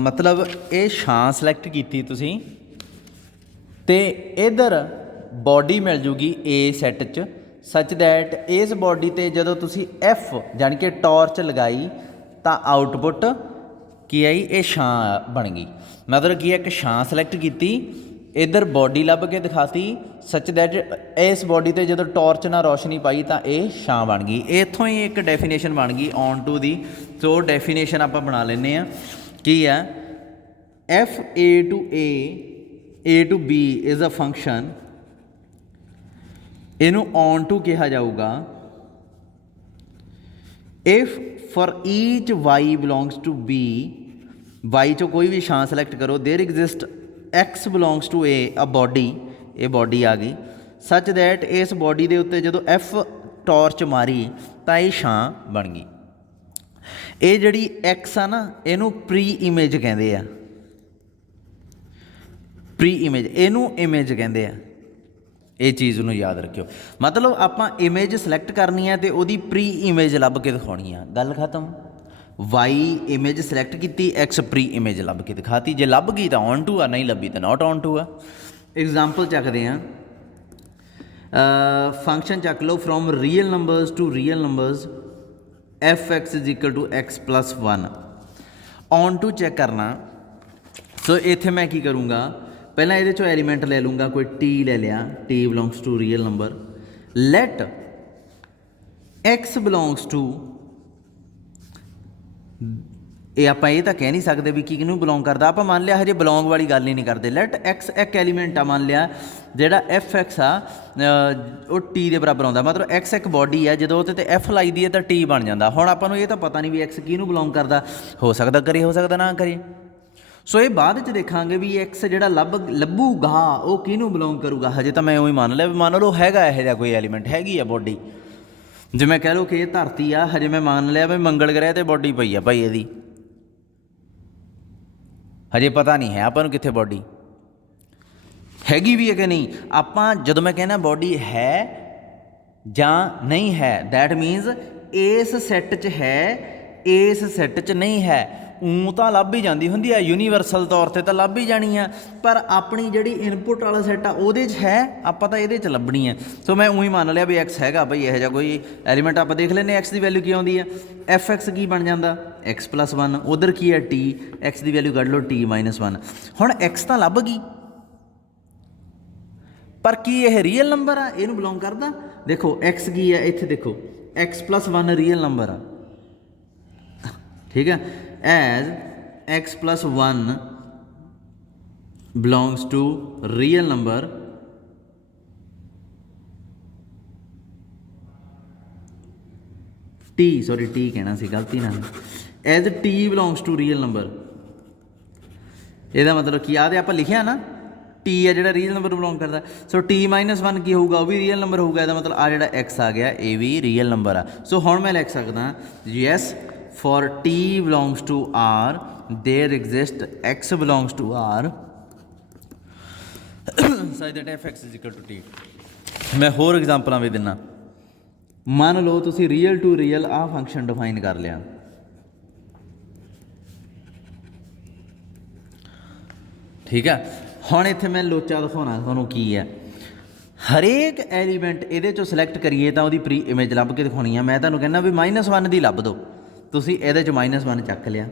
मतलब ये छां सिलैक्ट की तुसी ते इधर बॉडी मिल जूगी ए सैट च सच दैट इस बॉडी ते जदों तुसी एफ जानी कि टॉर्च लगाई तो आउटपुट की आई ये छां बन गई। मतलब कि एक छां सिलैक्ट की इधर बॉडी लभ के दिखाती सच दैट इस बॉडी ते जदों टॉर्च नाल रोशनी पाई तो यह छां बन गई। इत्थों ही एक डेफिनेशन बन गई ऑन टू दी। सो डेफिनेशन आप बना लें की है F A to B is a function इनू ऑन टू कहा जाऊगा if for each Y belongs to B Y चो कोई भी छां सिलैक्ट करो there exist X belongs to A बॉडी ये बॉडी आ गई सच दैट इस बॉडी के उत्ते जो एफ टॉर्च मारी तो ये छां बन गई। ये जिहड़ी एक्स आ ना इनू प्री इमेज कहते हैं प्री इमेज इनू इमेज कहते हैं ये चीज़ नूं याद रखियो। मतलब आपां इमेज सिलैक्ट करनी है तो वही प्री इमेज लभ के दिखानी है गल खत्म। वाई इमेज सिलैक्ट की एक्स प्री इमेज लभ के दिखाती जे लभ गई तो ऑन टू आ नहीं लभी तो नॉट ऑन टू आ। एग्जाम्पल चकते हैं फंक्शन चक लो from real numbers to real numbers F X is equal to X plus one onto check करना। सो इत्थे मैं की करूँगा पहला ये एलीमेंट ले लूँगा कोई टी ले लिया T belongs to real number let X belongs to ये आप ये तो कह नहीं सकते भी किनू बिलोंग करता आप मान लिया हजे बिलोंग वाली गल ही नहीं करते। लेट एक्स एक एलीमेंट आ मान लिया जोड़ा एफ एक्स आ वो टी के बराबर आता मतलब एक्स एक बॉडी है जो तो एफ लाई दी है तो टी बन जाता। हुण आपां नूं ये तो पता नहीं भी एक्स किनू बिलोंग करता हो सकता करे हो सकता ना करे। सो ये बाद च देखांगे भी एक्स जोड़ा लभूगा वो किनू बिलोंग करूगा। हजे तो मैं उही मान लिया भी मान लो हैगा यह जिहा कोई एलीमेंट हैगी है बॉडी जिवें कह लो कि धरती आ हजे मैं मान लिया भी मंगल ग्रह ते बॉडी पई आ भाई इहदी हजे पता नहीं है आपां नूं कित्थे बॉडी हैगी भी है कि नहीं। आपां जदों मैं कहना बॉडी है जां नहीं है दैट मीनस इस सैट च है इस सैट च नहीं है ऊँ तो लभ ही जाती होंगी है यूनीवर्सल तौर पर तो लभ ही जानी है पर अपनी जी इनपुट वाला सैट आ वो है आप तो ये लभनी है। सो मैं ऊँ ही मान लिया भी एक्स हैगा भाई यह जा कोई एलीमेंट आप देख लें एक्स की वैल्यू की आती है एफ एक्स की बन जाता एक्स प्लस वन उधर की है टी एक्स की वैल्यू कढ़ लो टी माइनस वन। हुण एक्स तो लभ गई पर की यह रियल नंबर आ इनू बिलोंग करता देखो एक्स की है इत्थे देखो x plus one real number आ ठीक है as x plus one belongs to real number t sorry t कहना सी गलती ना as t belongs to real number यदा मतलब कि आदे आप लिखिया ना टी है जो रियल नंबर बिलोंग करता सो टी माइनस वन की होगा वह भी रियल नंबर होगा यदा मतलब आ जो एक्स आ गया ये भी रियल नंबर आ। सो हुण मैं लिख सकदा yes for t belongs to R there exists x belongs to R such that f(x) is equal to t। मैं होर एग्जाम्पल भी दिना मान लो तुसी रियल टू रियल आ फंक्शन डिफाइन कर लिया ठीक है। हुण इत्थे मैं लोचा दिखाना तुहानूं की है हरेक एलीमेंट ये चो सिलैक्ट करिए तो वो प्री इमेज लभ के दिखानी है। मैं तुहानूं कहना भी माइनस वन की लभ दो तुसी इहदे च माइनस वन चक लिया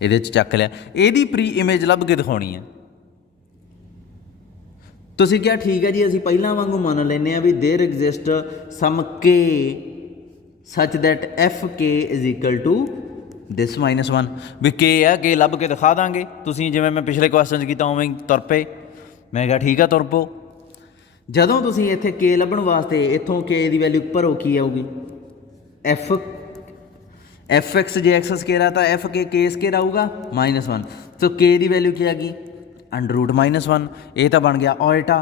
इहदे च चक लिया इहदी प्री इमेज लभ के दिखानी है। तुसी क्या ठीक है जी असीं पहिलां वांगू मान लैंदे आ भी there exist some K such that F K is equal to this minus one भी के है के लभ के दिखा देंगे तुसीं जिवें मैं पिछले क्वेश्चन कीता उवें तुर पे मैं कहा ठीक है तुर पो। जदों तुसीं इत्थे के लभण वास्ते इत्थों के दी वैल्यू भरो की आऊगी एफ एफ एक्स जे एक्स स्केयर आ तो एफ के स्केयर आऊगा माइनस वन तो के की वैल्यू क्या आ गई अंडर रूट माइनस वन ये तो बन गया ओल्टा।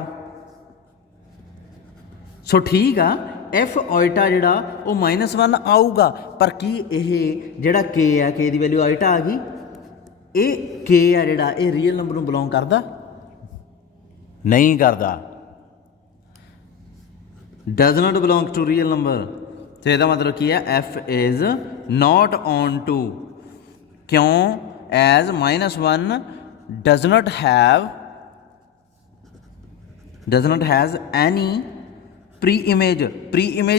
सो ठीक आ एफ ओल्टा जोड़ा वो माइनस वन आऊगा पर की ये जोड़ा के आ के की वैल्यू ओल्टा आ गई ये के आ जोड़ा ये रियल नंबर में बिलोंग करता नहीं करता does not belong to real number तो ਇਹਦਾ मतलब ਕੀ ਹੈ, f is not on to, क्यों, as -1 does not has any preimage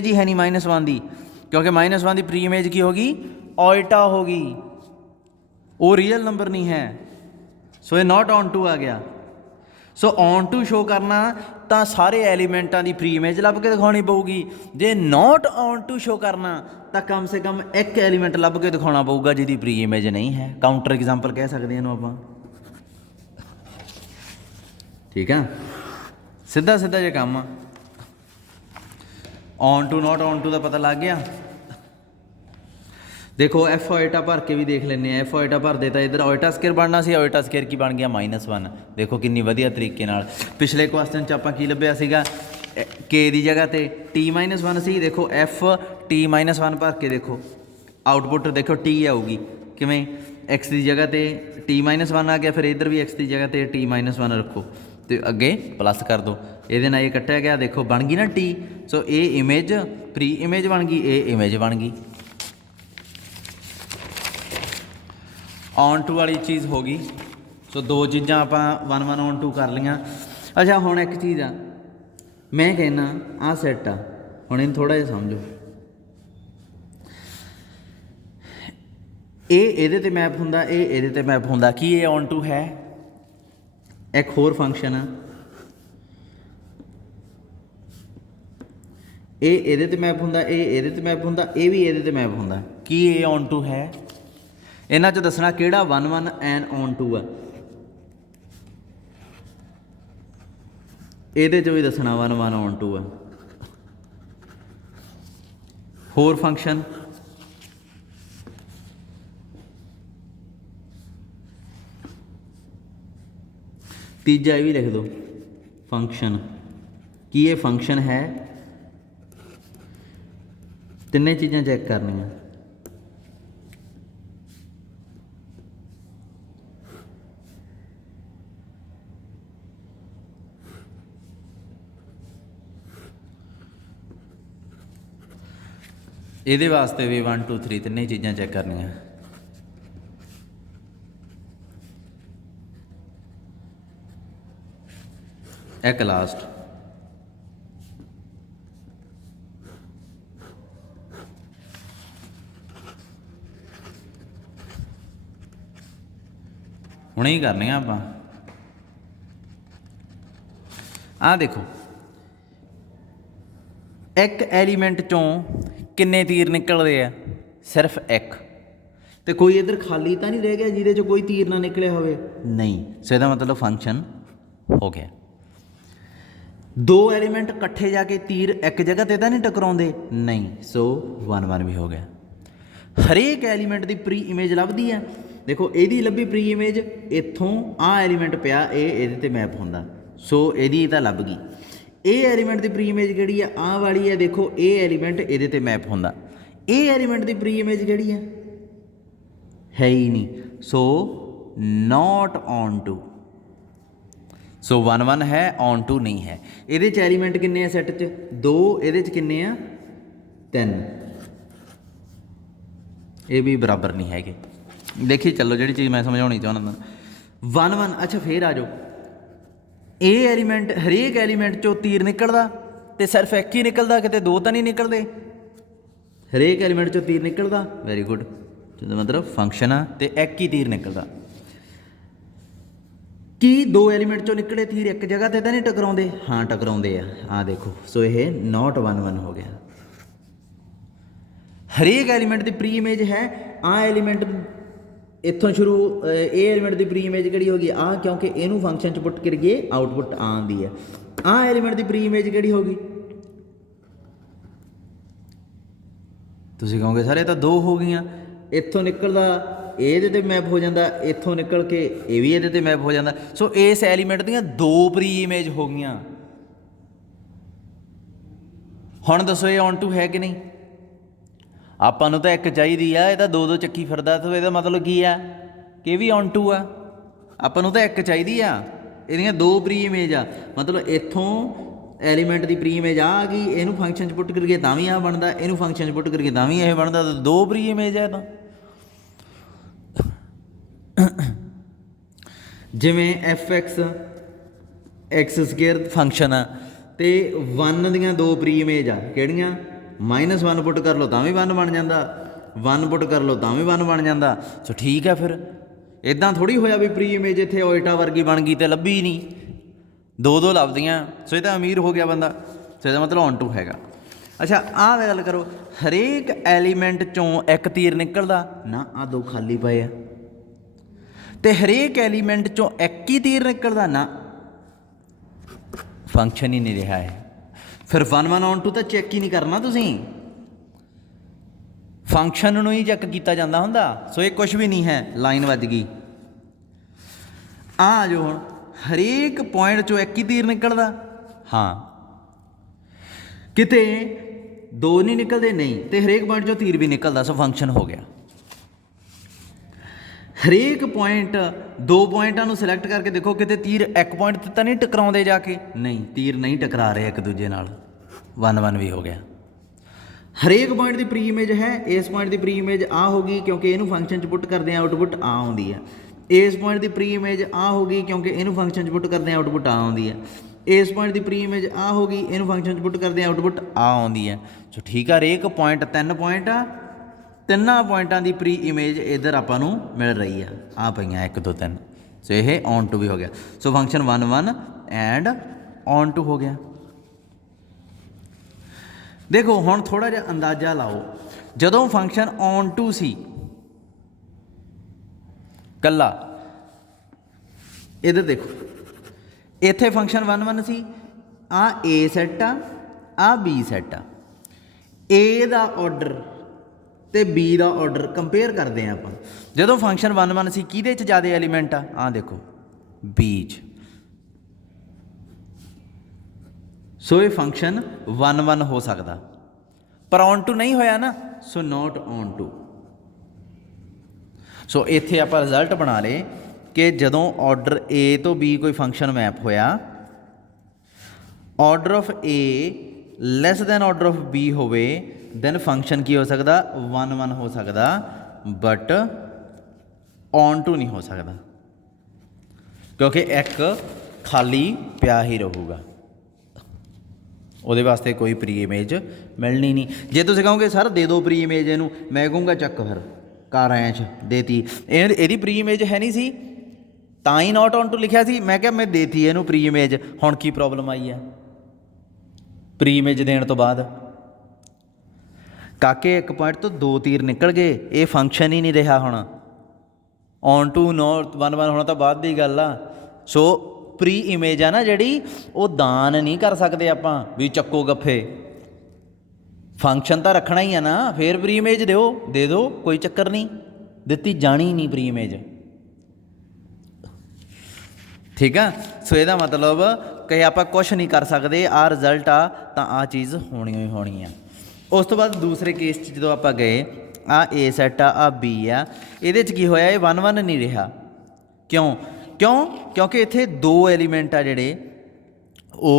ही है नहीं -1 की, क्योंकि -1 की प्री इमेज की होगी, ऑल्टा होगी, वो रियल नंबर नहीं है। सो ये नॉट ऑन टू आ गया। सो ऑन टू शो करना तो सारे एलीमेंटा की प्री इमेज लभ के दिखानी पऊगी, जे नॉट ऑन टू शो करना तो कम से कम एक एलीमेंट लभ के दिखाना पऊगा जिसकी प्री इमेज नहीं है। काउंटर एग्जाम्पल कह सकते हैं आप, ठीक है, सीधा सीधा जो काम onto not onto का पता लग गया। देखो एफ ओएटा भर के भी देख लें, एफ ओएटा भर दे तो इधर ओएटा स्केयर बनना सी, ओएटा स्केयर की बन गया -1। देखो किन्नी वधिया तरीके नाल। पिछले क्वेश्चन च आपां की लभ्या सीगा, के की जगह ते t-1 सी, देखो एफ t-1 भर के देखो आउटपुट देखो टी आऊगी, किवें एक्स की जगह ते t-1 आ गया, फिर इधर भी एक्स की जगह ते t-1 रखो तो अगे प्लस कर दो, ये नाल ये कट्टिया गया, देखो बन गई ना टी। सो ये इमेज प्री इमेज बन गई, ये इमेज बन गई। ऑन टू वाली चीज़ हो गई। सो दो चीज़ां आपां 1 ऑन टू कर लियां। अच्छा हुण एक चीज़ आ, मैं कहना आ सैट आ, हुण इन्हूं थोड़ा जिहा समझो, ये इहदे ते मैप हुंदा, ये इहदे ते मैप हुंदा, की ये ऑन टू है? एक होर फंक्शन आ, ये इहदे ते मैप हुंदा, ये इहदे ते मैप हुंदा, ये भी इहदे ते मैप हुंदा, की ये ऑन टू है? इन्हां चों दसना किहड़ा 1 एन ऑन टू आ, ਇਹਦੇ चो भी दसना 1 ऑन टू आ। होर फंक्शन तीजा ये भी लिख दो, फंक्शन, कि ये फंक्शन है, तिन्ने चीज़ां चैक करनियां। ये वास्ते भी 1 2 3 तीन चीज़ां चैक करनियां। एक लास्ट हुणे ही करनी आपां। आ देखो एक एलीमेंट चों किन्ने तीर निकलते हैं? सिर्फ एक। तो कोई इधर खाली तो नहीं रह गया जिहदे चों कोई तीर ना निकले होवे? नहीं। सो इसदा मतलब फंक्शन हो गया। दो एलीमेंट इकट्ठे जाके तीर एक जगह ते तो नहीं टकराउंदे? नहीं। सो 1 1 भी हो गया। हरेक एलीमेंट की प्री इमेज लभदी है। देखो यदी लभी प्री इमेज इत्थों आ एलीमेंट पिया ये ते मैप होंदा, सो यदी तो लभ गई। ये एलीमेंट की प्री इमेज किहड़ी है? आ वाली है। देखो ये एलीमेंट ये ते मैप होंदा। ये एलीमेंट की प्री इमेज किहड़ी है ही नहीं, सो नॉट ऑन टू। सो 1 1 है, ऑन टू नहीं है। ये एलीमेंट किन्ने आ सैट च? 2। ये किन्ने आ? 3। ये भी बराबर नहीं है। देखी चलो जी चीज़ मैं समझानी चाहना 1 1। अच्छा फिर आ जाओ, ये एलीमेंट हरेक एलीमेंट चो तीर निकलदा तो सिर्फ एक ही निकलदा, किते दो तो नहीं निकलते। हरेक एलीमेंट चो तीर निकलदा, वेरी गुड, मतलब फंक्शन आ तो एक ही तीर निकलदा। कि दो एलीमेंट चो निकले तीर एक जगह ते तो नहीं टकराउंदे? हाँ टकराउंदे आ देखो। सो ये नॉट 1 1 हो गया। हरेक एलीमेंट की प्री इमेज है। आ एलीमेंट इत्थों शुरू, ये एलीमेंट की प्री इमेज किहड़ी होगी? आ, क्योंकि इनू फंक्शन च पुट करिए आउटपुट आती है। आ एलीमेंट की प्री इमेज किहड़ी होगी? तुसीं कहोगे सर ये तो 2 हो गई। इत्थों निकलदा ये ते मैप हो जाता, इत्थों निकल के ये भी ये मैप हो जाता। सो इस एलीमेंट दीयां 2 प्री इमेज हो गई। हुण दसो ये ऑन टू है कि नहीं? आपां नूं तां एक चाहीदी आ, ये तां 2 2 ਚੱਕੀ ਫਿਰਦਾ। तो ਇਹਦਾ मतलब की है कि भी ऑन टू आ। आपां नूं तां एक चाहीदी आ, ਇਹਦੀਆਂ 2 प्री इमेज आ। मतलब इत्थों एलीमेंट की प्री इमेज आ गई, इनू फंक्शन च पुट करिए तां भी आ बनता, इनू फंक्शन च पुट करिए तां भी यह बनता, तो दो प्री इमेज है। तो जिमें एफ एक्स स्केयर फंक्शन आ तो 1 दियाँ दो प्री इमेज आ किहड़ियां, -1 पुट कर लो तां भी 1 बन जाता, 1 पुट कर लो तां भी 1 बन जाता। सो ठीक है, फिर इदां थोड़ी होया भी प्री इमेज इत्थे ओल्टा वर्गी बन गई तो लभी नहीं, दो लभदियाँ। सो ये तो अमीर हो गया बंदा। सो इसका मतलब ऑन टू हैगा। अच्छा आह गल करो, हरेक एलीमेंट चों एक तीर निकलदा ना, आ दो खाली पे है, तो हरेक एलीमेंट चों एक ही तीर निकलदा ना, फंक्शन ही नहीं रहा है। फिर 1 1 ऑन टू तो चैक ही नहीं करना तुसीं, फंक्शन नूं ही चैक किया जाता हुंदा। सो ये कुछ भी नहीं है, लाइन वज गई। आ जो हुण हरेक पॉइंट चों एक ही तीर निकलदा, हाँ किते दो नहीं निकलते नहीं, तो हरेक पॉइंट चों तीर भी निकलदा, सो फंक्शन हो गया। हरेक पॉइंट दो पॉइंटां नूं सिलैक्ट करके देखो किते तीर एक पॉइंट ते तां नहीं टकराउंदे जाके, नहीं तीर नहीं टकरा रहे एक दूजे नाल, 1 1 भी हो गया। हरेक पॉइंट की प्री इमेज है, इस पॉइंट की प्री इमेज आ होगी क्योंकि इनू फंक्शन च पुट करते हैं आउटपुट आ आउंदी है। इस पॉइंट की प्री इमेज आ होगी क्योंकि इनू फंक्शन च पुट करते हैं आउटपुट आ आउंदी है। इस पॉइंट की प्री इमेज आ होगी, इनू फंक्शन च पुट करते हैं आउटपुट आ आउंदी है। सो ठीक है, हरेक पॉइंट 3 पॉइंट आ, तिना पॉइंटा की प्री इमेज इधर आपां नूं मिल रही है, आ पईयां 1 2 3। सो ये ऑन टू भी हो गया। So function 1 1 and onto हो गया। देखो हुण थोड़ा जिहा अंदाज़ा लाओ, जदों फंक्शन ऑन टू सी कल्ला, इधर देखो इत्थे फंक्शन 1 1 सी, आ ए सैट आ बी सैट आ, ए दा ऑर्डर ते बी दा ऑर्डर कंपेयर करते हैं आपां। जदों फंक्शन 1 1 सी किहदे च ज़्यादा एलीमेंट आ देखो बी च, सो ये फंक्शन 1 1 हो सकता, पर ऑन टू नहीं होया ना, सो नॉट ऑन टू। सो इत्थे आपां रिजल्ट बना ले कि जदों ऑर्डर ए तो बी कोई फंक्शन मैप होया, order of A less than order of B होवे, दैन फंक्शन की हो सकता 1 1 हो सकता, बट ऑन टू नहीं हो सकता क्योंकि एक खाली पिया ही रहूगा, ਉਹਦੇ वास्ते कोई प्री इमेज मिलनी नहीं। जे तुम कहोगे सर दे दो प्री इमेज इनू, मैं कहूँगा चक फिर कार ऐश देती, यदी प्री इमेज है नहीं सी तां ही नॉट ऑन टू लिखा सी, मैं क्या मैं देती इनू प्री इमेज, हुण की प्रॉब्लम आई है प्री इमेज देने तो बाद, काके एक पॉइंट तो दो तीर निकल गए, ये फंक्शन ही नहीं रहा हुण, ऑन टू नॉट 1 1 होना तो बाद की गल आ। सो प्री इमेज आ ना जिहड़ी, वो दान नहीं कर सकते आपां भी चक्को गफ्फे, फंक्शन तो रखना ही है ना, फिर प्री इमेज दो दे दो, कोई चक्कर नहीं, दिती जानी नहीं प्री इमेज, ठीक है। सो ਇਹਦਾ मतलब कि आप कुछ नहीं कर सकते, आ रिजल्ट आ तो आ चीज़ होनी ही होनी है। उस तो बाद दूसरे केस जो आप गए, आ ए सैट आ बी आ, ये की होया, ये 1 1 नहीं रहा, क्यों क्यों क्योंकि इत्थे दो एलीमेंट आ जिहड़े वो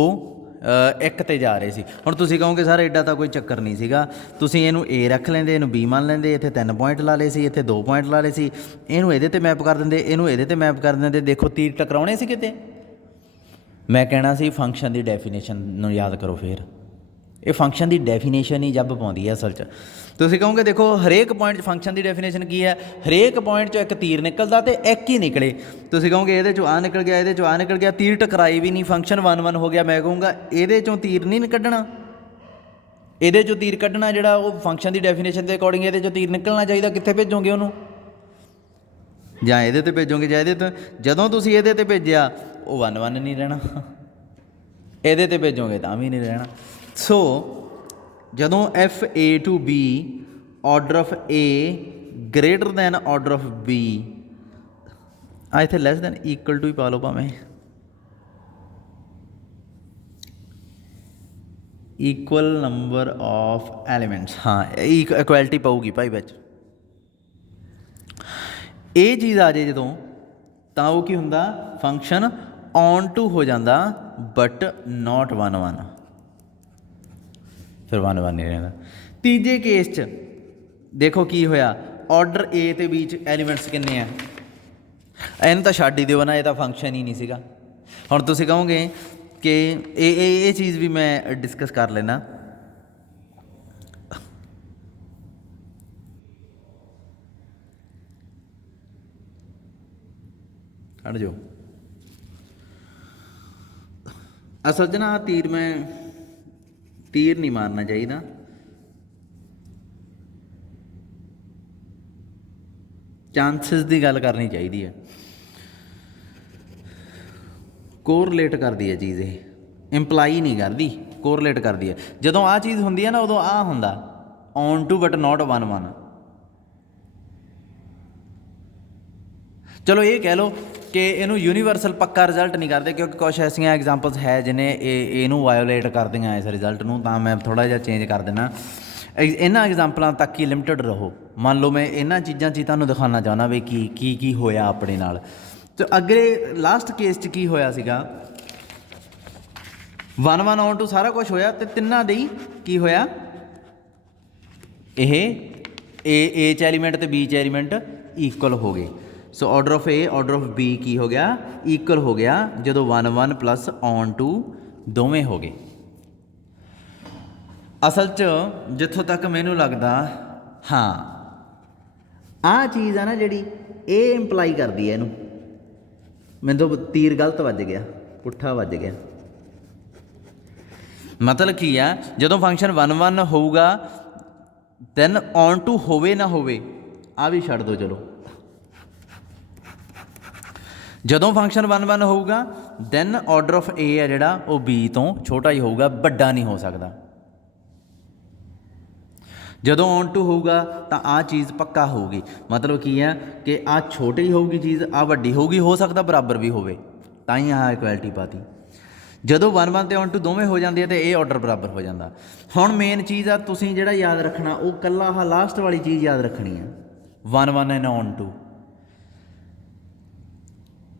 एक ते जा रहे सी। हुण तुसीं कहोगे सर एडा तो कोई चक्कर नहीं सीगा, तुसीं इहनूं ए रख लेंदे, इहनूं बी मान लेंदे, इत्थे 3 पॉइंट ला लए सी, इत्थे 2 पॉइंट ला लए सी, इहनूं इहदे ते मैप कर दिंदे, इहनूं इहदे ते मैप कर दिंदे, देखो तीर टकराउणे सी किते। मैं कहना सी फंक्शन की डेफिनेशन नूं याद करो, फिर ये फंक्शन की डेफिनेशन ही जब पाउंदी है असल च। तुसीं कहोगे देखो हरेक पॉइंट फंक्शन की डेफिनेशन की है, हरेक पॉइंट चो एक तीर निकलता तो एक ही निकले, तुसीं कहोगे ये चो आ निकल गया, ये चो आ निकल गया, तीर टकराई भी नहीं, फंक्शन 1 1 हो गया। मैं कहूँगा ये चों तीर नहीं कढ़ना, ये चो तीर कढ़ना जोड़ा वो फंक्शन की डेफिनेशन के अकॉर्डिंग ये चो तीर निकलना चाहिए, कित्थे भेजोगे उन्होंने, जां ये ते भेजोगे जां ये ते, जदों तुसीं ये ते भेजिया वो 1 1 नहीं रहना, ये ते भेजोगे तां भी नहीं रहना। सो जदों f A to B order of A greater than order of B, आ इत्थे लैस दैन इक्वल टू ही पा लो भावें, इक्वल नंबर ऑफ एलीमेंट्स, हाँ इक्वैलिटी पाऊगी भाई बच, ये चीज़ आ जाए जदों तां वो की हुंदा, फंक्शन ऑन टू हो जाता बट नॉट 1 1। ਫਿਰ 1 1 ਨਹੀਂ ਰਹਿੰਦਾ। ਤੀਜੇ ਕੇਸ 'ਚ ਦੇਖੋ ਕੀ ਹੋਇਆ, ਆਰਡਰ ਏ ਅਤੇ ਬੀ 'ਚ ਐਲੀਮੈਂਟਸ ਕਿੰਨੇ ਆ, ਇਹਨੂੰ ਤਾਂ ਛੱਡ ਹੀ ਦਿਓ ਨਾ, ਇਹ ਤਾਂ ਫੰਕਸ਼ਨ ਹੀ ਨਹੀਂ ਸੀਗਾ। ਹੁਣ ਤੁਸੀਂ ਕਹੋਗੇ ਕਿ ਇਹ ਚੀਜ਼ ਵੀ ਮੈਂ ਡਿਸਕਸ ਕਰ ਲੈਣਾ। ਕੱਢ ਜਾਓ। ਅਸਲ 'ਚ ਨਾ ਤੀਰ ਨਹੀਂ ਮਾਰਨਾ ਚਾਹੀਦਾ, ਚਾਂਸਿਸ ਦੀ ਗੱਲ ਕਰਨੀ ਚਾਹੀਦੀ ਹੈ। ਕੋਰਲੇਟ ਕਰਦੀ ਹੈ ਚੀਜ਼, ਇਹ ਇੰਪਲਾਈ ਨਹੀਂ ਕਰਦੀ, ਕੋਰਲੇਟ ਕਰਦੀ ਹੈ। ਜਦੋਂ ਆਹ ਚੀਜ਼ ਹੁੰਦੀ ਹੈ ਨਾ, ਉਦੋਂ ਆਹ ਹੁੰਦਾ ਔਨ ਟੂ ਬਟ ਨੋਟ 1 1। ਚਲੋ ਇਹ ਕਹਿ ਲਓ ਕਿ ਇਹਨੂੰ ਯੂਨੀਵਰਸਲ ਪੱਕਾ ਰਿਜ਼ਲਟ ਨਹੀਂ ਕਰਦੇ, ਕਿਉਂਕਿ ਕੁਛ ਐਸੀਆਂ ਐਗਜ਼ਾਮਪਲਸ ਹੈ ਜਿਹਨੇ ਇਹਨੂੰ ਵਾਇਓਲੇਟ ਕਰਦੀਆਂ ਇਸ ਰਿਜ਼ਲਟ ਨੂੰ, ਤਾਂ ਮੈਂ ਥੋੜ੍ਹਾ ਜਿਹਾ ਚੇਂਜ ਕਰ ਦਿੰਦਾ। ਇਹਨਾਂ ਐਗਜ਼ਾਮਪਲਾਂ ਤੱਕ ਹੀ ਲਿਮਟਿਡ ਰਹੋ। ਮੰਨ ਲਓ ਮੈਂ ਇਹਨਾਂ ਚੀਜ਼ਾਂ 'ਚ ਹੀ ਤੁਹਾਨੂੰ ਦਿਖਾਉਣਾ ਚਾਹੁੰਦਾ ਵੀ ਕੀ ਹੋਇਆ ਆਪਣੇ ਨਾਲ। ਅਤੇ ਅੱਗੇ ਲਾਸਟ ਕੇਸ 'ਚ ਕੀ ਹੋਇਆ ਸੀਗਾ, 1 1 ਔਨ ਟੂ ਸਾਰਾ ਕੁਛ ਹੋਇਆ, ਅਤੇ ਤਿੰਨਾਂ ਦੇ ਹੀ ਕੀ ਹੋਇਆ, ਇਹ ਏ 'ਚ ਐਲੀਮੈਂਟ ਅਤੇ ਬੀ 'ਚ ਐਲੀਮੈਂਟ ਇਕੁਅਲ ਹੋ ਗਏ। So order of A order of B ਕੀ ਹੋ ਗਿਆ, ਇਕੁਅਲ ਹੋ ਗਿਆ, ਜਦੋਂ 1 1 ਪਲੱਸ ਔਨ ਟੂ ਦੋਵੇਂ ਹੋ ਗਏ। ਅਸਲ 'ਚ ਜਿੱਥੋਂ ਤੱਕ ਮੈਨੂੰ ਲੱਗਦਾ, ਹਾਂ ਆਹ ਚੀਜ਼ ਆ ਨਾ ਜਿਹੜੀ, ਇਹ ਇੰਪਲਾਈ ਕਰਦੀ ਹੈ ਇਹਨੂੰ। ਮੈਨੂੰ ਤਾਂ ਤੀਰ ਗਲਤ ਵੱਜ ਗਿਆ, ਪੁੱਠਾ ਵੱਜ ਗਿਆ। ਮਤਲਬ ਕੀ ਆ, ਜਦੋਂ ਫੰਕਸ਼ਨ 1 1 ਹੋਊਗਾ ਦੈਨ ਔਨ ਟੂ ਹੋਵੇ ਨਾ ਹੋਵੇ, ਆਹ ਵੀ ਛੱਡ ਦਿਓ। ਚਲੋ ਜਦੋਂ ਫੰਕਸ਼ਨ 1 1 ਹੋਊਗਾ ਦੈਨ ਆਰਡਰ ਆਫ ਏ ਹੈ ਜਿਹੜਾ, ਉਹ ਬੀ ਤੋਂ ਛੋਟਾ ਹੀ ਹੋਊਗਾ, ਵੱਡਾ ਨਹੀਂ ਹੋ ਸਕਦਾ। ਜਦੋਂ ਔਨ ਟੂ ਹੋਊਗਾ ਤਾਂ ਆਹ ਚੀਜ਼ ਪੱਕਾ ਹੋਊਗੀ। ਮਤਲਬ ਕੀ ਹੈ ਕਿ ਆਹ ਛੋਟੀ ਹੋਊਗੀ ਚੀਜ਼, ਆਹ ਵੱਡੀ ਹੋਊਗੀ, ਹੋ ਸਕਦਾ ਬਰਾਬਰ ਵੀ ਹੋਵੇ, ਤਾਂ ਹੀ ਆਹ ਇਕੁਐਲਿਟੀ ਪਾਤੀ। ਜਦੋਂ 1 1 ਅਤੇ ਔਨ ਟੂ ਦੋਵੇਂ ਹੋ ਜਾਂਦੇ ਆ ਤਾਂ ਇਹ ਆਰਡਰ ਬਰਾਬਰ ਹੋ ਜਾਂਦਾ। ਹੁਣ ਮੇਨ ਚੀਜ਼ ਆ, ਤੁਸੀਂ ਜਿਹੜਾ ਯਾਦ ਰੱਖਣਾ, ਉਹ ਇਕੱਲਾ ਆਹ ਲਾਸਟ ਵਾਲੀ ਚੀਜ਼ ਯਾਦ ਰੱਖਣੀ ਆ, 1 1 ਐਂਡ ਔਨ ਟੂ।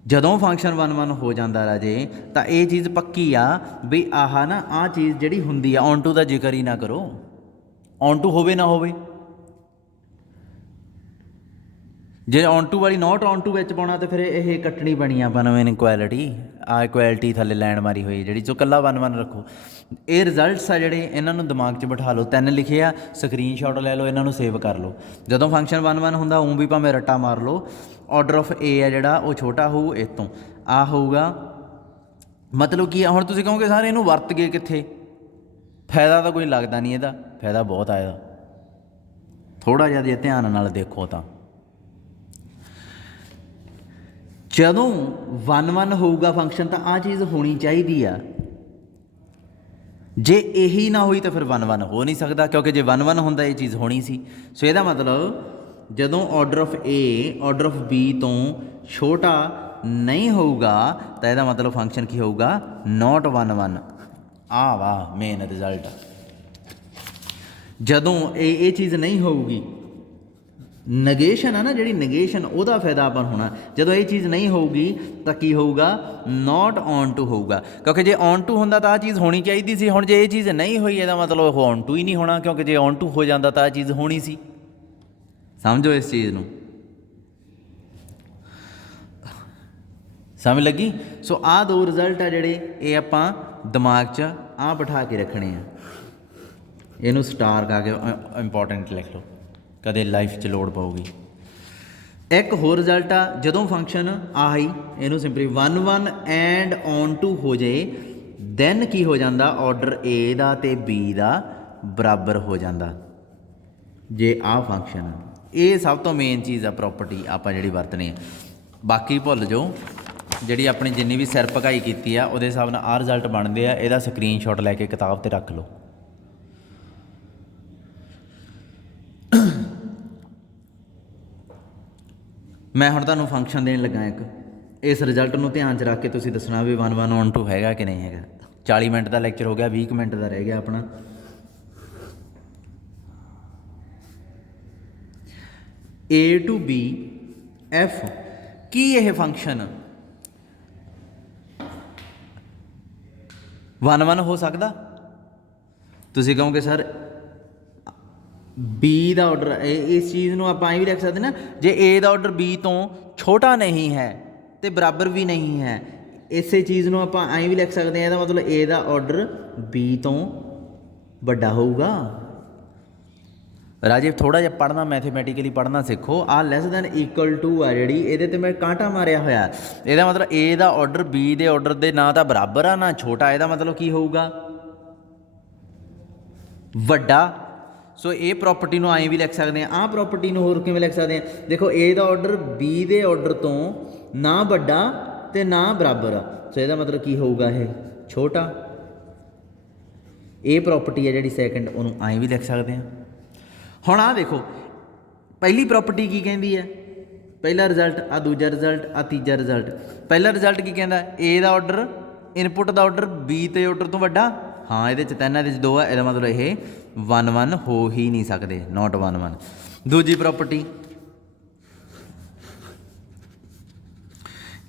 ਜਦੋਂ ਫੰਕਸ਼ਨ 1 1 ਹੋ ਜਾਂਦਾ ਰਾਜੇ, ਤਾਂ ਇਹ ਚੀਜ਼ ਪੱਕੀ ਆ ਵੀ ਆਹ ਨਾ, ਆਹ ਚੀਜ਼ ਜਿਹੜੀ ਹੁੰਦੀ ਆ, ਔਨ ਟੂ ਦਾ ਜ਼ਿਕਰ ਹੀ ਨਾ ਕਰੋ, ਔਨ ਟੂ ਹੋਵੇ ਨਾ ਹੋਵੇ। ਜੇ ਔਨ ਟੂ ਵਾਲੀ ਨੋਟ ਔਨ ਟੂ ਵਿੱਚ ਪਾਉਣਾ, ਤਾਂ ਫਿਰ ਇਹ ਕੱਟਣੀ ਪੈਣੀ ਆਪਾਂ ਨੂੰ ਇਨਇਕੁਐਲਿਟੀ। ਆਹ ਇਕੁਐਲਿਟੀ ਥੱਲੇ ਲਾਈਨ ਮਾਰੀ ਹੋਈ ਜਿਹੜੀ, ਜੋ ਇਕੱਲਾ 1 1 ਰੱਖੋ। ਇਹ ਰਿਜ਼ਲਟਸ ਆ ਜਿਹੜੇ, ਇਹਨਾਂ ਨੂੰ ਦਿਮਾਗ 'ਚ ਬਿਠਾ ਲਓ। 3 ਲਿਖੇ ਆ, ਸਕਰੀਨਸ਼ਾਟ ਲੈ ਲਓ, ਇਹਨਾਂ ਨੂੰ ਸੇਵ ਕਰ ਲਓ। ਜਦੋਂ ਫੰਕਸ਼ਨ 1 1 ਹੁੰਦਾ, ਵੀ ਭਾਵੇਂ ਰੱਟਾ ਮਾਰ ਲਓ, ਆਰਡਰ ਆਫ ਏ ਆ ਜਿਹੜਾ, ਉਹ ਛੋਟਾ ਹੋਊ ਇਹ ਤੋਂ, ਆਹ ਹੋਊਗਾ। ਮਤਲਬ ਕੀ ਆ, ਹੁਣ ਤੁਸੀਂ ਕਹੋਗੇ ਸਰ ਇਹਨੂੰ ਵਰਤ ਗਏ ਕਿੱਥੇ, ਫਾਇਦਾ ਤਾਂ ਕੋਈ ਲੱਗਦਾ ਨਹੀਂ ਇਹਦਾ, ਫਾਇਦਾ ਬਹੁਤ ਆ ਇਹਦਾ, ਥੋੜ੍ਹਾ ਜਿਹਾ ਜੇ ਧਿਆਨ ਨਾਲ ਦੇਖੋ ਤਾਂ। ਜਦੋਂ 1 1 ਹੋਊਗਾ ਫੰਕਸ਼ਨ, ਤਾਂ ਆਹ ਚੀਜ਼ ਹੋਣੀ ਚਾਹੀਦੀ ਆ। ਜੇ ਇਹੀ ਨਾ ਹੋਈ ਤਾਂ ਫਿਰ 1 1 ਹੋ ਨਹੀਂ ਸਕਦਾ, ਕਿਉਂਕਿ ਜੇ 1 1 ਹੁੰਦਾ ਇਹ ਚੀਜ਼ ਹੋਣੀ ਸੀ। ਸੋ ਇਹਦਾ ਮਤਲਬ ਜਦੋਂ order of A order of B ਤੋਂ ਛੋਟਾ ਨਹੀਂ ਹੋਊਗਾ, ਤਾਂ ਇਹਦਾ ਮਤਲਬ ਫੰਕਸ਼ਨ ਕੀ ਹੋਊਗਾ, ਨੋਟ 1 1। ਆਹ ਵਾਹ ਮੇਨ ਰਿਜ਼ਲਟ। ਜਦੋਂ ਇਹ ਚੀਜ਼ ਨਹੀਂ ਹੋਊਗੀ, ਨਗੇਸ਼ਨ ਆ ਨਾ ਜਿਹੜੀ, ਨਗੇਸ਼ਨ, ਉਹਦਾ ਫਾਇਦਾ ਆਪਾਂ ਨੂੰ ਹੋਣਾ। ਜਦੋਂ ਇਹ ਚੀਜ਼ ਨਹੀਂ ਹੋਊਗੀ ਤਾਂ ਕੀ ਹੋਊਗਾ, ਨੋਟ ਔਨ ਟੂ ਹੋਊਗਾ, ਕਿਉਂਕਿ ਜੇ ਔਨ ਟੂ ਹੁੰਦਾ ਤਾਂ ਆਹ ਚੀਜ਼ ਹੋਣੀ ਚਾਹੀਦੀ ਸੀ। ਹੁਣ ਜੇ ਇਹ ਚੀਜ਼ ਨਹੀਂ ਹੋਈ, ਇਹਦਾ ਮਤਲਬ ਉਹ ਔਨ ਟੂ ਹੀ ਨਹੀਂ ਹੋਣਾ, ਕਿਉਂਕਿ ਜੇ ਔਨ ਟੂ ਹੋ ਜਾਂਦਾ ਤਾਂ ਆਹ ਚੀਜ਼ ਹੋਣੀ ਸੀ। ਸਮਝੋ ਇਸ ਚੀਜ਼ ਨੂੰ, ਸਮਝ ਲੱਗੀ। ਸੋ ਆਹ ਦੋ ਰਿਜ਼ਲਟ ਆ ਜਿਹੜੇ, ਇਹ ਆਪਾਂ ਦਿਮਾਗ 'ਚ ਆਹ ਬਿਠਾ ਕੇ ਰੱਖਣੇ ਆ। ਇਹਨੂੰ ਸਟਾਰ ਕਾ ਕੇ ਇੰਪੋਰਟੈਂਟ ਲਿਖ ਲਓ, ਕਦੇ ਲਾਈਫ 'ਚ ਲੋੜ ਪਊਗੀ। ਇੱਕ ਹੋਰ ਰਿਜ਼ਲਟ ਆ, ਜਦੋਂ ਫੰਕਸ਼ਨ ਆਹੀ, ਇਹਨੂੰ ਸਿੰਪਲੀ 1 1 ਐਂਡ ਔਨ ਟੂ ਹੋ ਜਾਏ, ਦੈਨ ਕੀ ਹੋ ਜਾਂਦਾ, ਆਰਡਰ ਏ ਦਾ ਅਤੇ ਬੀ ਦਾ ਬਰਾਬਰ ਹੋ ਜਾਂਦਾ, ਜੇ ਆਹ ਫੰਕਸ਼ਨ ਆ। ਇਹ ਸਭ ਤੋਂ ਮੇਨ ਚੀਜ਼ ਆ, ਪ੍ਰੋਪਰਟੀ ਆਪਾਂ ਜਿਹੜੀ ਵਰਤਣੀ ਆ। ਬਾਕੀ ਭੁੱਲ ਜਾਓ, ਜਿਹੜੀ ਆਪਣੀ ਜਿੰਨੀ ਵੀ ਸਿਰ ਭਗਾਈ ਕੀਤੀ ਆ, ਉਹਦੇ ਹਿਸਾਬ ਨਾਲ ਆਹ ਰਿਜ਼ਲਟ ਬਣਦੇ ਆ। ਇਹਦਾ ਸਕਰੀਨਸ਼ਾਟ ਲੈ ਕੇ ਕਿਤਾਬ 'ਤੇ ਰੱਖ ਲਓ। ਮੈਂ ਹੁਣ ਤੁਹਾਨੂੰ ਫੰਕਸ਼ਨ ਦੇਣ ਲੱਗਾ ਇੱਕ, ਇਸ ਰਿਜ਼ਲਟ ਨੂੰ ਧਿਆਨ 'ਚ ਰੱਖ ਕੇ ਤੁਸੀਂ ਦੱਸਣਾ ਵੀ 1 1 ਔਨ ਟੂ ਹੈਗਾ ਕਿ ਨਹੀਂ ਹੈਗਾ। 40 ਮਿੰਟ ਦਾ ਲੈਕਚਰ ਹੋ ਗਿਆ, 20 ਮਿੰਟ ਦਾ ਰਹਿ ਗਿਆ ਆਪਣਾ। A to B F, ਕੀ ਇਹ ਫੰਕਸ਼ਨ 1 1 ਹੋ ਸਕਦਾ? ਤੁਸੀਂ ਕਹੋਗੇ ਸਰ ਬੀ ਦਾ ਆਰਡਰ ਇਸ ਚੀਜ਼ ਨੂੰ ਆਪਾਂ ਐਂ ਵੀ ਲਿਖ ਸਕਦੇ ਨਾ, ਜੇ ਏ ਦਾ ਆਰਡਰ ਬੀ ਤੋਂ ਛੋਟਾ ਨਹੀਂ ਹੈ ਤੇ ਬਰਾਬਰ ਵੀ ਨਹੀਂ ਹੈ, ਇਸੇ ਚੀਜ਼ ਨੂੰ ਆਪਾਂ ਐਂ ਵੀ ਲਿਖ ਸਕਦੇ ਹਾਂ, ਇਹਦਾ ਮਤਲਬ ਏ ਦਾ ਆਰਡਰ ਬੀ ਤੋਂ ਵੱਡਾ ਹੋਊਗਾ। ਰਾਜੇ ਥੋੜ੍ਹਾ ਜਿਹਾ ਪੜ੍ਹਨਾ, ਮੈਥੇਮੈਟੀਕਲੀ ਪੜ੍ਹਨਾ ਸਿੱਖੋ। ਆਹ ਲੈਸ ਦੈਨ ਇਕੁਅਲ ਟੂ ਆ ਜਿਹੜੀ, ਇਹਦੇ 'ਤੇ ਮੈਂ ਕਾਂਟਾ ਮਾਰਿਆ ਹੋਇਆ, ਇਹਦਾ ਮਤਲਬ ਏ ਦਾ ਆਰਡਰ ਬੀ ਦੇ ਆਰਡਰ ਦੇ ਨਾ ਤਾਂ ਬਰਾਬਰ ਆ ਨਾ ਛੋਟਾ, ਇਹਦਾ ਮਤਲਬ ਕੀ ਹੋਊਗਾ, ਵੱਡਾ। ਸੋ ਇਹ ਪ੍ਰੋਪਰਟੀ ਨੂੰ ਐਂ ਵੀ ਲਿਖ ਸਕਦੇ ਹਾਂ। ਆਹ ਪ੍ਰੋਪਰਟੀ ਨੂੰ ਹੋਰ ਕਿਵੇਂ ਲਿਖ ਸਕਦੇ ਹਾਂ, ਦੇਖੋ ਏ ਦਾ ਆਰਡਰ ਬੀ ਦੇ ਆਰਡਰ ਤੋਂ ਨਾ ਵੱਡਾ ਤੇ ਨਾ ਬਰਾਬਰ ਆ, ਸੋ ਇਹਦਾ ਮਤਲਬ ਕੀ ਹੋਊਗਾ, ਇਹ ਛੋਟਾ। ਇਹ ਪ੍ਰੋਪਰਟੀ ਹੈ ਜਿਹੜੀ ਸੈਕਿੰਡ, ਉਹਨੂੰ ਐਂ ਵੀ ਲਿਖ ਸਕਦੇ ਹਾਂ। ਹੁਣ ਆਹ ਦੇਖੋ ਪਹਿਲੀ ਪ੍ਰੋਪਰਟੀ ਕੀ ਕਹਿੰਦੀ ਹੈ, ਪਹਿਲਾ ਰਿਜ਼ਲਟ, ਆ ਦੂਜਾ ਰਿਜ਼ਲਟ, ਆ ਤੀਜਾ ਰਿਜ਼ਲਟ। ਪਹਿਲਾ ਰਿਜ਼ਲਟ ਕੀ ਕਹਿੰਦਾ, ਏ ਦਾ ਆਰਡਰ ਇਨਪੁੱਟ ਦਾ ਆਰਡਰ ਬੀ ਦੇ ਆਰਡਰ ਤੋਂ ਵੱਡਾ। ਹਾਂ ਇਹਦੇ 'ਚ ਤਿੰਨ, ਇਹਦੇ 'ਚ ਦੋ ਆ, ਇਹਦਾ ਮਤਲਬ ਇਹ 1 1 ਹੋ ਹੀ ਨਹੀਂ ਸਕਦੇ, ਨੋਟ 1 1। ਦੂਜੀ ਪ੍ਰੋਪਰਟੀ,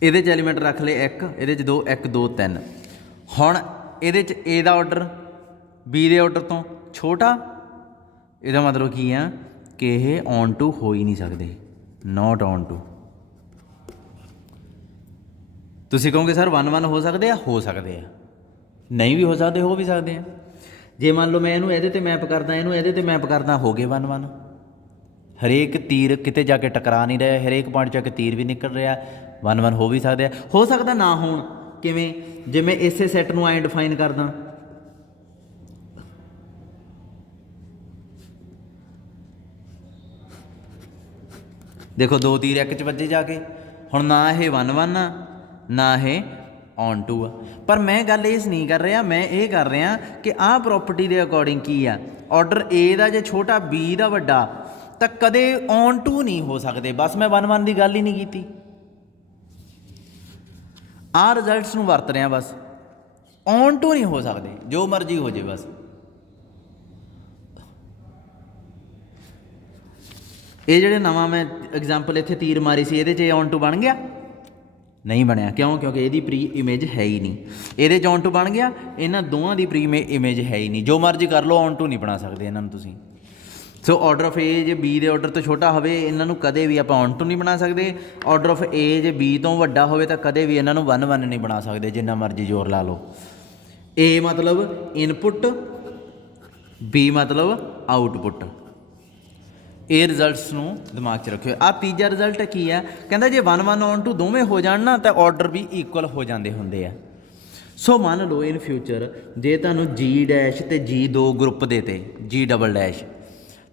ਇਹਦੇ 'ਚ ਐਲੀਮੈਂਟ ਰੱਖ ਲਏ 1, ਇਹਦੇ 'ਚ 2, 1 2 3। ਹੁਣ ਇਹਦੇ 'ਚ ਏ ਦਾ ਆਰਡਰ ਬੀ ਦੇ ਆਰਡਰ ਤੋਂ ਛੋਟਾ, ਇਹਦਾ ਮਤਲਬ ਕੀ ਆ ਕਿ ਇਹ ਔਨ ਟੂ ਹੋ ਹੀ ਨਹੀਂ ਸਕਦੇ, ਨੋਟ ਔਨ ਟੂ। ਤੁਸੀਂ ਕਹੋਗੇ ਸਰ 1 1 ਹੋ ਸਕਦੇ ਆ, ਹੋ ਸਕਦੇ ਆ, ਨਹੀਂ ਵੀ ਹੋ ਸਕਦੇ, ਹੋ ਵੀ ਸਕਦੇ ਆ। ਜੇ ਮੰਨ ਲਓ ਮੈਂ ਇਹਨੂੰ ਇਹਦੇ 'ਤੇ ਮੈਪ ਕਰਦਾ, ਇਹਨੂੰ ਇਹਦੇ 'ਤੇ ਮੈਪ ਕਰਦਾ, ਹੋ ਗਏ 1 1। ਹਰੇਕ ਤੀਰ ਕਿਤੇ ਜਾ ਕੇ ਟਕਰਾ ਨਹੀਂ ਰਿਹਾ, ਹਰੇਕ ਪੁਆਇੰਟ ਜਾ ਕੇ ਤੀਰ ਵੀ ਨਿਕਲ ਰਿਹਾ, 1 1 ਹੋ ਵੀ ਸਕਦੇ ਆ। ਹੋ ਸਕਦਾ ਨਾ ਹੋਣ, ਕਿਵੇਂ, ਜੇ ਮੈਂ ਇਸੇ ਸੈੱਟ ਨੂੰ ਐਂ ਡਿਫਾਈਨ ਕਰਦਾ, ਦੇਖੋ 2 ਤੀਰ ਇੱਕ 'ਚ ਵੱਜੇ ਜਾ ਕੇ, ਹੁਣ ਨਾ ਇਹ 1 1 ਆ, ਨਾ ਇਹ ਔਨ ਟੂ ਆ। ਪਰ ਮੈਂ ਗੱਲ ਇਸ ਨਹੀਂ ਕਰ ਰਿਹਾ, ਮੈਂ ਇਹ ਕਰ ਰਿਹਾ ਕਿ ਆਹ ਪ੍ਰੋਪਰਟੀ ਦੇ ਅਕੋਰਡਿੰਗ ਕੀ ਆ, ਆਰਡਰ ਏ ਦਾ ਜੇ ਛੋਟਾ ਬੀ ਦਾ ਵੱਡਾ ਤਾਂ ਕਦੇ ਔਨ ਟੂ ਨਹੀਂ ਹੋ ਸਕਦੇ। ਬਸ ਮੈਂ 1 1 ਦੀ ਗੱਲ ਹੀ ਨਹੀਂ ਕੀਤੀ, ਆਹ ਰਿਜ਼ਲਟਸ ਨੂੰ ਵਰਤ ਰਿਹਾ, ਬਸ ਔਨ ਟੂ ਨਹੀਂ ਹੋ ਸਕਦੇ, ਜੋ ਮਰਜ਼ੀ ਹੋ ਜੇ। ਬਸ ਇਹ ਜਿਹੜੇ ਨਵਾਂ ਮੈਂ ਐਗਜ਼ਾਮਪਲ ਇੱਥੇ ਤੀਰ ਮਾਰੀ ਸੀ, ਇਹਦੇ 'ਚ ਇਹ ਔਨ ਟੂ ਬਣ ਗਿਆ, ਨਹੀਂ ਬਣਿਆ। ਕਿਉਂ? ਕਿਉਂਕਿ ਇਹਦੀ ਪ੍ਰੀ ਇਮੇਜ ਹੈ ਹੀ ਨਹੀਂ। ਇਹਦੇ 'ਚ ਔਨ ਟੂ ਬਣ ਗਿਆ, ਇਹਨਾਂ ਦੋਵਾਂ ਦੀ ਪ੍ਰੀ ਇਮੇਜ ਹੈ ਹੀ ਨਹੀਂ। ਜੋ ਮਰਜ਼ੀ ਕਰ ਲਓ, ਔਨ ਟੂ ਨਹੀਂ ਬਣਾ ਸਕਦੇ ਇਹਨਾਂ ਨੂੰ ਤੁਸੀਂ। ਸੋ order of A J B ਦੇ ਆਰਡਰ ਤੋਂ ਛੋਟਾ ਹੋਵੇ, ਇਹਨਾਂ ਨੂੰ ਕਦੇ ਵੀ ਆਪਾਂ ਔਨ ਟੂ ਨਹੀਂ ਬਣਾ ਸਕਦੇ। Order of A J B ਤੋਂ ਵੱਡਾ ਹੋਵੇ ਤਾਂ ਕਦੇ ਵੀ ਇਹਨਾਂ ਨੂੰ 1 1 ਨਹੀਂ ਬਣਾ ਸਕਦੇ, ਜਿੰਨਾ ਮਰਜ਼ੀ ਜ਼ੋਰ ਲਾ ਲਓ। ਏ ਮਤਲਬ ਇਨਪੁੱਟ, ਬੀ ਮਤਲਬ ਆਊਟਪੁੱਟ। ਇਹ ਰਿਜ਼ਲਟਸ ਨੂੰ ਦਿਮਾਗ 'ਚ ਰੱਖਿਓ। ਆਹ ਤੀਜਾ ਰਿਜ਼ਲਟ ਕੀ ਆ, ਕਹਿੰਦਾ ਜੇ 1 1 ਔਨ ਟੂ ਦੋਵੇਂ ਹੋ ਜਾਣ ਨਾ ਤਾਂ ਆਰਡਰ ਵੀ ਇਕੁਅਲ ਹੋ ਜਾਂਦੇ ਹੁੰਦੇ ਆ। ਸੋ ਮੰਨ ਲਓ ਇਨ ਫਿਊਚਰ ਜੇ ਤੁਹਾਨੂੰ ਜੀ ਡੈਸ਼ ਤੇ ਜੀ 2 ਗਰੁੱਪ ਦੇ ਤੇ ਜੀ ਡਬਲ ਡੈਸ਼,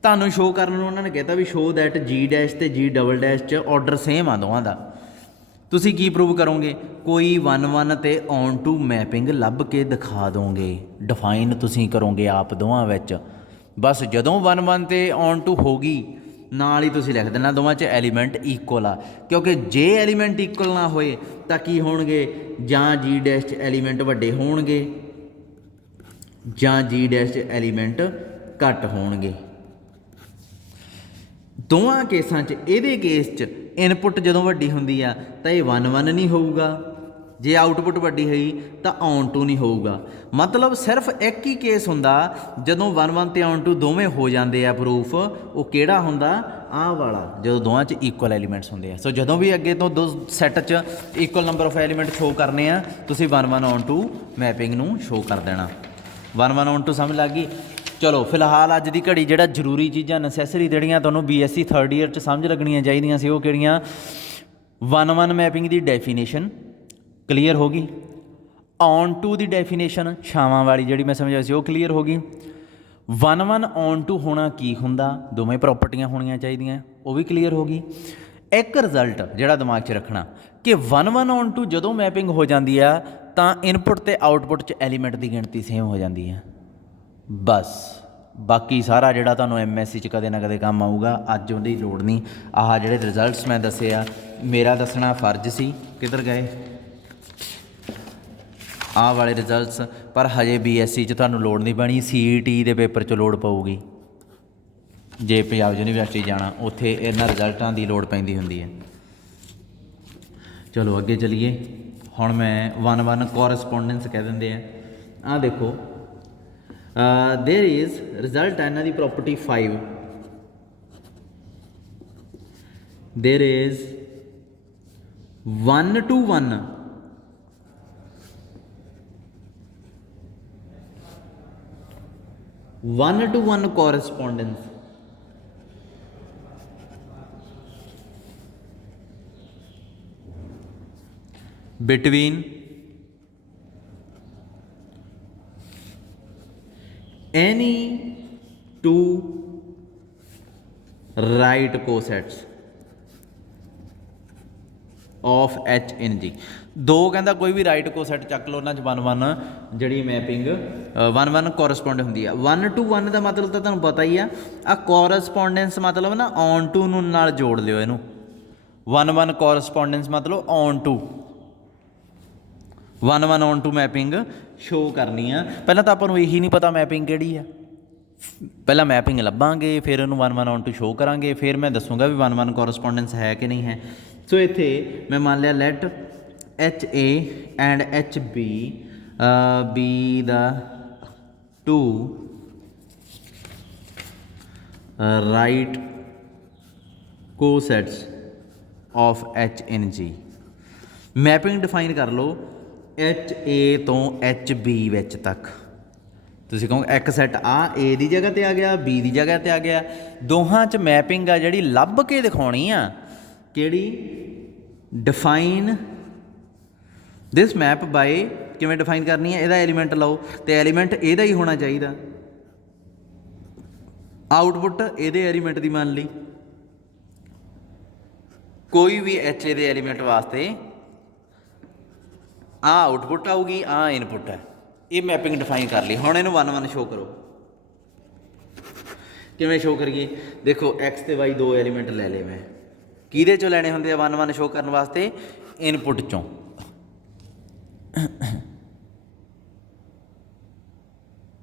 ਤੁਹਾਨੂੰ ਸ਼ੋਅ ਕਰਨ ਨੂੰ ਉਹਨਾਂ ਨੇ ਕਹਿਤਾ ਵੀ ਸ਼ੋਅ ਦੈਟ ਜੀ ਡੈਸ਼ ਤੇ ਜੀ ਡਬਲ ਡੈਸ਼ 'ਚ ਆਰਡਰ ਸੇਮ ਆ ਦੋਵਾਂ ਦਾ। ਤੁਸੀਂ ਕੀ ਪ੍ਰੂਵ ਕਰੋਗੇ? ਕੋਈ 1 1 ਤੇ ਔਨ ਟੂ ਮੈਪਿੰਗ ਲੱਭ ਕੇ ਦਿਖਾ ਦੋਗੇ, ਡਿਫਾਈਨ ਤੁਸੀਂ ਕਰੋਗੇ ਆਪ ਦੋਵਾਂ ਵਿੱਚ। ਬਸ ਜਦੋਂ 1 1 ਤੇ ਔਨ ਟੂ ਹੋ ਗਈ, ਨਾਲ ਹੀ ਤੁਸੀਂ ਲਿਖ ਦੇਣਾ ਦੋਵਾਂ 'ਚ ਐਲੀਮੈਂਟ ਇਕੁਅਲ ਆ। ਕਿਉਂਕਿ ਜੇ ਐਲੀਮੈਂਟ ਇਕੁਅਲ ਨਾ ਹੋਏ ਤਾਂ ਕੀ ਹੋਣਗੇ, ਜਾਂ ਜੀ ਡੈਸ਼ 'ਚ ਐਲੀਮੈਂਟ ਵੱਡੇ ਹੋਣਗੇ ਜਾਂ ਜੀ ਡੈਸ਼ 'ਚ ਐਲੀਮੈਂਟ ਘੱਟ ਹੋਣਗੇ। ਦੋਵਾਂ ਕੇਸਾਂ 'ਚ, ਇਹਦੇ ਕੇਸ 'ਚ ਇਨਪੁੱਟ ਜਦੋਂ ਵੱਡੀ ਹੁੰਦੀ ਆ ਤਾਂ ਇਹ 1 1 ਨਹੀਂ ਹੋਊਗਾ, ਜੇ ਆਊਟਪੁੱਟ ਵੱਡੀ ਹੋਈ ਤਾਂ ਔਨ ਟੂ ਨਹੀਂ ਹੋਊਗਾ। ਮਤਲਬ ਸਿਰਫ ਇੱਕ ਹੀ ਕੇਸ ਹੁੰਦਾ ਜਦੋਂ 1 1 ਤੇ ਔਨ ਟੂ ਦੋਵੇਂ ਹੋ ਜਾਂਦੇ ਆ ਪ੍ਰੂਫ। ਉਹ ਕਿਹੜਾ ਹੁੰਦਾ? ਆਹ ਵਾਲਾ, ਜਦੋਂ ਦੋਵਾਂ 'ਚ ਇਕੁਅਲ ਐਲੀਮੈਂਟਸ ਹੁੰਦੇ ਆ। ਸੋ ਜਦੋਂ ਵੀ ਅੱਗੇ ਤੋਂ ਦੋ ਸੈੱਟ 'ਚ equal number of element show ਕਰਨੇ ਆ, ਤੁਸੀਂ 1 1 ਔਨ ਟੂ ਮੈਪਿੰਗ ਨੂੰ ਸ਼ੋਅ ਕਰ ਦੇਣਾ। 1 1 ਔਨ ਟੂ ਸਮਝ ਲੱਗ ਗਈ? ਚਲੋ ਫਿਲਹਾਲ ਅੱਜ ਦੀ ਘੜੀ ਜਿਹੜਾ ਜ਼ਰੂਰੀ ਚੀਜ਼ਾਂ ਨਸੈਸਰੀ ਜਿਹੜੀਆਂ ਤੁਹਾਨੂੰ BSc 3rd ਈਅਰ 'ਚ ਸਮਝ ਲੱਗਣੀਆਂ ਚਾਹੀਦੀਆਂ ਸੀ, ਉਹ ਕਿਹੜੀਆਂ? 1 1 ਮੈਪਿੰਗ ਦੀ ਡੈਫੀਨੇਸ਼ਨ ਕਲੀਅਰ ਹੋ ਗਈ। ਔਨ ਟੂ ਦੀ ਡੈਫੀਨੇਸ਼ਨ ਛਾਵਾਂ ਵਾਲੀ ਜਿਹੜੀ ਮੈਂ ਸਮਝਾਈ ਸੀ ਉਹ ਕਲੀਅਰ ਹੋ ਗਈ। 1 1 ਔਨ ਟੂ ਹੋਣਾ ਕੀ ਹੁੰਦਾ, ਦੋਵੇਂ ਪ੍ਰੋਪਰਟੀਆਂ ਹੋਣੀਆਂ ਚਾਹੀਦੀਆਂ, ਉਹ ਵੀ ਕਲੀਅਰ ਹੋ ਗਈ। ਇੱਕ ਰਿਜ਼ਲਟ ਜਿਹੜਾ ਦਿਮਾਗ 'ਚ ਰੱਖਣਾ ਕਿ 1 1 ਔਨ ਟੂ ਜਦੋਂ ਮੈਪਿੰਗ ਹੋ ਜਾਂਦੀ ਆ ਤਾਂ ਇਨਪੁੱਟ ਅਤੇ ਆਊਟਪੁੱਟ 'ਚ ਐਲੀਮੈਂਟ ਦੀ ਗਿਣਤੀ ਸੇਮ ਹੋ ਜਾਂਦੀ ਹੈ। ਬਸ ਬਾਕੀ ਸਾਰਾ ਜਿਹੜਾ ਤੁਹਾਨੂੰ MSc 'ਚ ਕਦੇ ਨਾ ਕਦੇ ਕੰਮ ਆਊਗਾ, ਅੱਜ ਉਹਦੀ ਲੋੜ ਨਹੀਂ। ਆਹ ਜਿਹੜੇ ਰਿਜ਼ਲਟਸ ਮੈਂ ਦੱਸੇ ਆ, ਮੇਰਾ ਦੱਸਣਾ ਫਰਜ਼ ਸੀ, ਕਿੱਧਰ ਗਏ ਆਹ ਵਾਲੇ ਰਿਜ਼ਲਟਸ। ਪਰ ਹਜੇ BSc 'ਚ ਤੁਹਾਨੂੰ ਲੋੜ ਨਹੀਂ ਪੈਣੀ, CET ਦੇ ਪੇਪਰ 'ਚ ਲੋੜ ਪਊਗੀ। ਜੇ ਪੰਜਾਬ ਯੂਨੀਵਰਸਿਟੀ ਜਾਣਾ, ਉੱਥੇ ਇਹਨਾਂ ਰਿਜ਼ਲਟਾਂ ਦੀ ਲੋੜ ਪੈਂਦੀ ਹੁੰਦੀ ਹੈ। ਚਲੋ ਅੱਗੇ ਚਲੀਏ। ਹੁਣ ਮੈਂ 1 1 ਕੋਰਸਪੋਂਡੈਂਸ ਕਹਿ ਦਿੰਦੇ ਆ। ਆਹ ਦੇਖੋ देयर इज़ रिजल्ट है इन्हां दी property 5, there is 1 to 1 1-to-1 correspondence between any two right cosets of H in G. दो कहता कोई भी राइट कोसैट चक लो उन्होंने 1-1 जी मैपिंग 1-1 कोरसपोंड होंगी है। 1-to-1 का मतलब तो तुम्हें पता ही आ कोरसपोंडेंस मतलब ना ऑन टू नाल जोड़ लियो इनू। 1-1 कोरसपोंडेंस मतलब onto 1-1 onto mapping show करनी है। पहला तो आपको यही नहीं पता मैपिंग किहड़ी है, पहला मैपिंग लभांगे फिर उन्होंने 1-1 ऑन टू शो करांगे, फिर मैं दसूँगा भी 1-1 कोरसपोंडेंस है कि नहीं है। सो इत्थे मैं मान लिया let H A and H B be the two right cosets of H in G. Mapping define कर लो एच ए तो एच बी विच तक। तुसीं कहो एक सैट आ ए दी जगह ते आ गया, बी दी जगह ते आ गया, दोहां च मैपिंग आ जिहड़ी लभ के दिखाउणी आ किहड़ी डिफाइन दिस मैप बाय किवें डिफाइन करनी है, इहदा एलीमेंट लाओ तो एलीमेंट इहदा ही होना चाहिए, आउटपुट इहदे एलीमेंट दी मान ली, कोई भी एच ए दे एलीमेंट वास्ते आ आउटपुट आऊगी आ इनपुट है। ये मैपिंग डिफाइन कर ली। हुण इहनूं 1-1 शो करो, किवें शो करिए, देखो एक्स ते वाई दो एलीमेंट ले ले मैं, किहदे चों लैणे हुंदे आ 1-1 शो करन वास्ते, इनपुट चों।